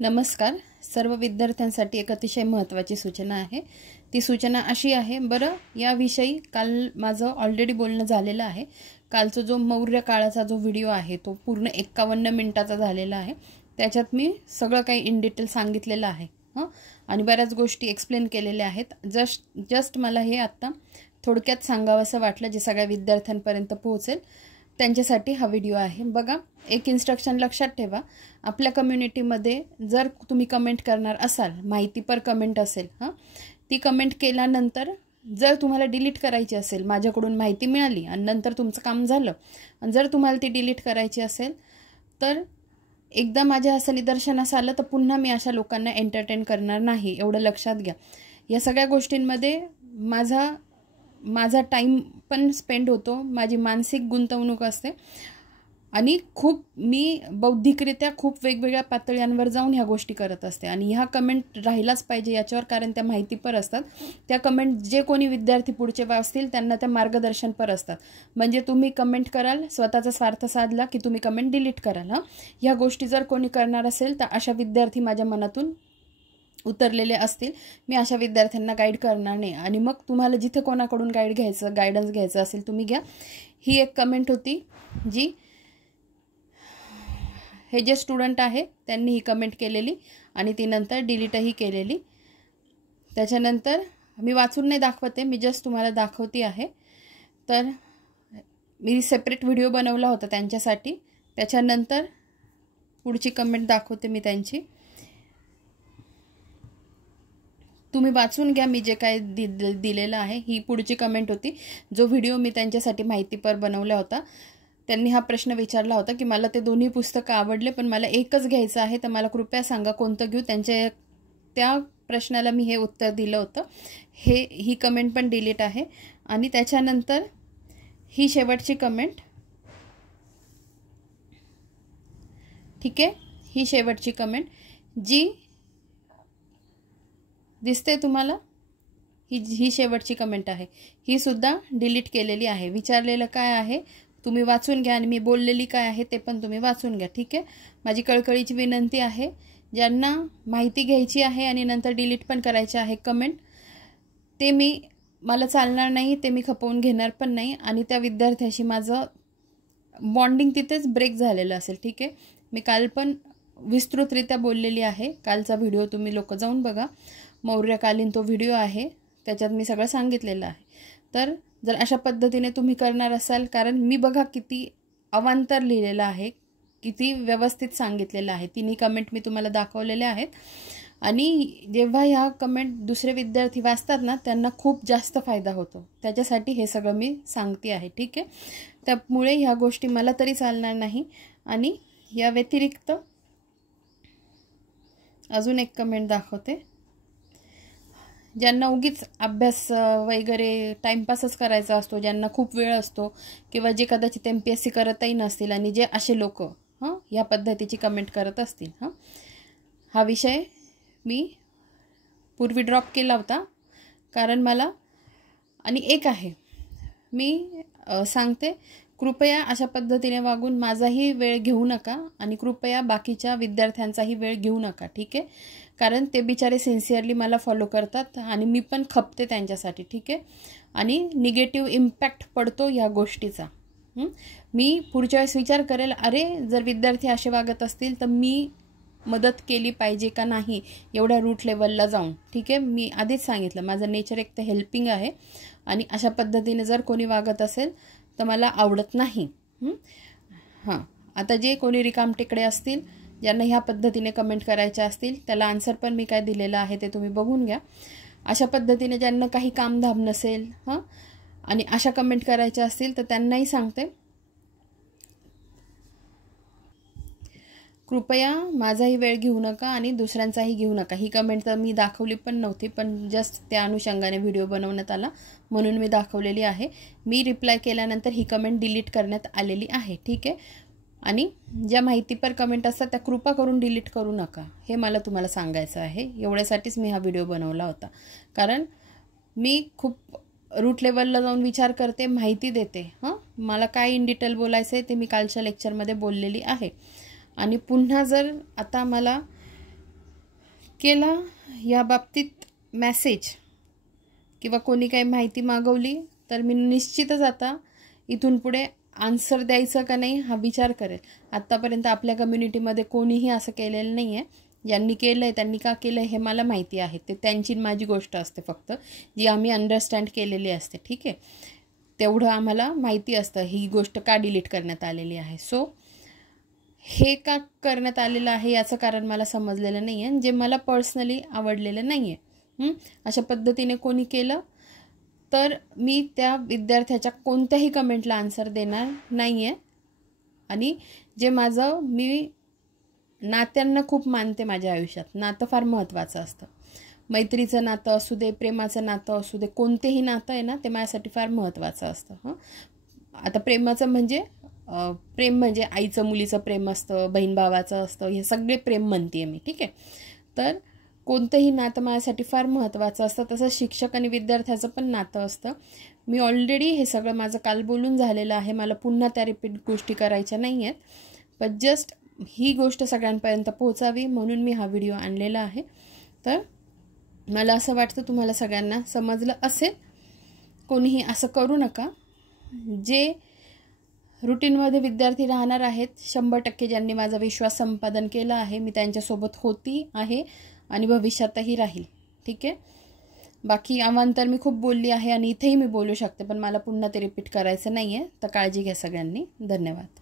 नमस्कार. सर्व विद्यार्थ्यांसाठी एक अतिशय महत्त्वाची सूचना आहे. ती सूचना अशी आहे, बरं याविषयी काल माझं ऑलरेडी बोलणं झालेलं आहे. कालचा जो मौर्य काळाचा जो व्हिडिओ आहे तो पूर्ण 51 मिनिटाचा झालेला आहे. त्याच्यात मी सगळं काही इन डिटेल सांगितलेलं आहे आणि बऱ्याच गोष्टी एक्सप्लेन केलेल्या आहेत. जस्ट मला हे आता थोडक्यात सांगावंसं वाटलं, जे सगळ्या विद्यार्थ्यांपर्यंत पोहोचेल त्यांच्यासाठी हा व्हिडिओ आहे. बघा, एक इन्स्ट्रक्शन लक्षात ठेवा. आपल्या कम्युनिटीमध्ये जर तुम्ही कमेंट करणार असाल, माहिती पर कमेंट असेल, ती कमेंट केल्यानंतर जर तुम्हाला डिलीट करायची असेल, माझ्याकडून माहिती मिळाली आणि नंतर तुमचं काम झालं आणि जर तुम्हाला ती डिलीट करायची असेल तर एकदा माझ्या असं निदर्शनास आलं तर पुन्हा मी अशा लोकांना एंटरटेन करणार नाही, एवढं लक्षात घ्या. या सगळ्या गोष्टींमध्ये माझा टाईम पण स्पेंड होतो, माझी मानसिक गुंतवणूक असते आणि मी बौद्धिकरित्या खूप वेगवेगळ्या पातळ्यांवर जाऊन ह्या गोष्टी करत असते. आणि ह्या कमेंट राहिलाच पाहिजे याच्यावर, कारण त्या माहितीपर असतात. त्या कमेंट जे कोणी विद्यार्थी पुढचे असतील त्यांना त्या मार्गदर्शनपर असतात. म्हणजे तुम्ही कमेंट कराल, स्वतःचा स्वार्थ साधला की तुम्ही कमेंट डिलीट कराल. ह्या गोष्टी जर कोणी करणार असेल तर अशा विद्यार्थी माझ्या मनातून उतरलेले असतील. मी अशा विद्यार्थ्यांना गाईड करणार नाही. आणि मग तुम्हाला जिथे कोणाकडून गायडन्स घ्यायचं असेल तुम्ही घ्या. ही एक कमेंट होती जी हे जे स्टुडंट आहे त्यांनी ही कमेंट केलेली आणि ती नंतर डिलीटही केलेली. त्याच्यानंतर मी वाचून नाही दाखवते, मी जस्ट तुम्हाला दाखवते आहे. तर मी सेपरेट व्हिडिओ बनवला होता त्यांच्यासाठी. त्याच्यानंतर पुढची कमेंट दाखवते मी त्यांची. तुम्ही वाचून घ्या मी जे काय दिलेलं आहे. ही पुढची कमेंट होती. जो व्हिडिओ मी त्यांच्यासाठी माहितीपर बनवला होता, त्यांनी हा प्रश्न विचारला होता की मला ते दोन्ही पुस्तकं आवडले पण मला एकच घ्यायचं आहे, तर मला कृपया सांगा कोणतं घेऊ. त्या प्रश्नाला मी हे उत्तर दिलं होतं. ही कमेंट पण डिलीट आहे. आणि त्याच्यानंतर ही शेवटची कमेंट, ठीक आहे, ही शेवटची कमेंट जी दिसते तुम्हाला, ही शेवटची कमेंट आहे. ही सुद्धा डिलीट केलेली आहे. विचारलेलं काय आहे तुम्ही वाचून घ्या आणि मी बोललेली काय आहे ते पण तुम्ही वाचून घ्या, ठीक आहे. माझी कळकळीची विनंती आहे, ज्यांना माहिती घ्यायची आहे आणि नंतर डिलीट पण करायची आहे कमेंट, ते मला चालणार नाही, ते मी खपवून घेणार पण नाही. आणि त्या विद्यार्थ्याशी माझं बॉन्डिंग तिथेच ब्रेक झालेलं असेल, ठीक आहे. मी काल पण विस्तृतरित्या बोललेली आहे. कालचा व्हिडिओ तुम्ही लोक जाऊन बघा. मौर्यकालीन तो व्हिडिओ आहे, त्याच्यात मी सगळं सांगितलेलं आहे. तर जर अशा पद्धतीने तुम्ही करणार असाल, कारण मी बघा किती अवांतर लिहिलेलं आहे, किती व्यवस्थित सांगितलेलं आहे. तिन्ही कमेंट मी तुम्हाला दाखवलेल्या आहेत. आणि जेव्हा ह्या कमेंट दुसरे विद्यार्थी वाचतात ना, त्यांना खूप जास्त फायदा होतो. त्याच्यासाठी हे सगळं मी सांगते आहे, ठीक आहे. त्यामुळे ह्या गोष्टी मला तरी चालणार नाही. आणि या व्यतिरिक्त अजून एक कमेंट दाखवते. ज्यांना उगीच अभ्यास वगैरे टाईमपासच करायचा असतो, ज्यांना खूप वेळ असतो किंवा जे कदाचित MPSC करतही नसतील आणि जे असे लोक ह्या पद्धतीची कमेंट करत असतील, हा विषय मी पूर्वी ड्रॉप केला होता. कारण मला आणि एक आहे, मी सांगते, कृपया अशा पद्धतीने वागून माझाही वेळ घेऊ नका आणि कृपया बाकीच्या विद्यार्थ्यांचाही वेळ घेऊ नका, ठीक आहे. कारण ते बिचारे सिन्सिअरली मला फॉलो करतात आणि मी पण खपते त्यांच्यासाठी, ठीक आहे. आणि निगेटिव्ह इम्पॅक्ट पडतो या गोष्टीचा. मी पुढच्या वेळेस विचार करेल, अरे जर विद्यार्थी असे वागत असतील तर मी मदत केली पाहिजे का नाही, एवढ्या रूट लेवलला जाऊन, ठीक आहे. मी आधीच सांगितलं, माझं नेचर एक तर हेल्पिंग आहे आणि अशा पद्धतीने जर कोणी वागत असेल तर मला आवडत नाही. आता जे कोणी रिकामटेकडे असतील, ज्यांना ह्या पद्धतीने कमेंट करायच्या असतील, त्याला आन्सर पण मी काय दिलेलं आहे ते तुम्ही बघून घ्या. अशा पद्धतीने ज्यांना काही कामधाम नसेल आणि अशा कमेंट करायच्या असतील तर त्यांनाही सांगते, कृपया माझाही वेळ घेऊ नका आणि दुसऱ्यांचाही घेऊ नका. ही कमेंट तर मी दाखवली पण नव्हती, पण जस्ट त्या अनुषंगाने व्हिडिओ बनवण्यात आला म्हणून मी दाखवलेली आहे. मी रिप्लाय केल्यानंतर ही कमेंट डिलीट करण्यात आलेली आहे, ठीक आहे. आणि ज्या माहितीपर कमेंट असतात त्या कृपा करून डिलीट करू नका, हे मला तुम्हाला सांगायचं आहे. एवढ्यासाठीच मी हा व्हिडिओ बनवला होता. कारण मी खूप रूट लेवलला जाऊन विचार करते, माहिती देते. मला काय इन डिटेल बोलायचं आहे ते मी कालच्या लेक्चरमध्ये बोललेली आहे. आणि पुन्हा जर आता मला केला या बाबतीत मेसेज किंवा कोणी काही माहिती मागवली तर मी निश्चितच आता इथून पुढे आन्सर द्यायचं का नाही हा विचार करेल. आत्तापर्यंत आपल्या कम्युनिटीमध्ये कोणीही असं केलेलं नाही आहे. ज्यांनी केलं आहे त्यांनी का केलं आहे हे मला माहिती आहे. ते त्यांची माझी गोष्ट असते फक्त, जी आम्ही अंडरस्टँड केलेली असते. ठीक आहे, तेवढं आम्हाला माहिती असतं ही गोष्ट का डिलीट करण्यात आलेली आहे. सो हे का करण्यात आलेलं आहे याचं कारण मला समजलेलं नाही आहे, जे मला पर्सनली आवडलेलं नाही आहे. अशा पद्धतीने कोणी केलं तर मी त्या विद्यार्थ्याच्या कोणत्याही कमेंटला आन्सर देणार नाही आहे. आणि जे माझं, मी नात्यांना खूप मानते माझ्या आयुष्यात. नातं फार महत्त्वाचं असतं. मैत्रीचं नातं असू दे, प्रेमाचं नातं असू दे, कोणतेही नातं आहे ना ते माझ्यासाठी फार महत्त्वाचं असतं. आता प्रेमाचं म्हणजे प्रेम म्हणजे आईचं मुलीचं प्रेम असतं, बहीण भावाचं असतं, हे सगळे प्रेम म्हणते मी. ठीक आहे, तर कोणतंही नातं माझ्यासाठी फार महत्त्वाचं असतं. तसं शिक्षक आणि विद्यार्थ्याचं पण नातं असतं. मी ऑलरेडी हे सगळं माझं काल बोलून झालेलं आहे. मला पुन्हा त्या रिपीट गोष्टी करायच्या नाही आहेत. पण जस्ट ही गोष्ट सगळ्यांपर्यंत पोहोचावी म्हणून मी हा व्हिडिओ आणलेला आहे. तर मला असं वाटतं तुम्हाला सगळ्यांना समजलं असेल. कोणीही असं करू नका. जे रुटीनमध्ये विद्यार्थी राहणार आहेत, 100% ज्यांनी माझा विश्वास संपादन केला आहे, मी त्यांच्यासोबत होती आहे आणि भविष्यातही राहील. ठीक आहे, बाकी अवांतर मी खूप बोलली आहे आणि इथेही मी बोलू शकते, पण मला पुन्हा ते रिपीट करायचं नाही आहे. तर काळजी घ्या सगळ्यांनी. धन्यवाद.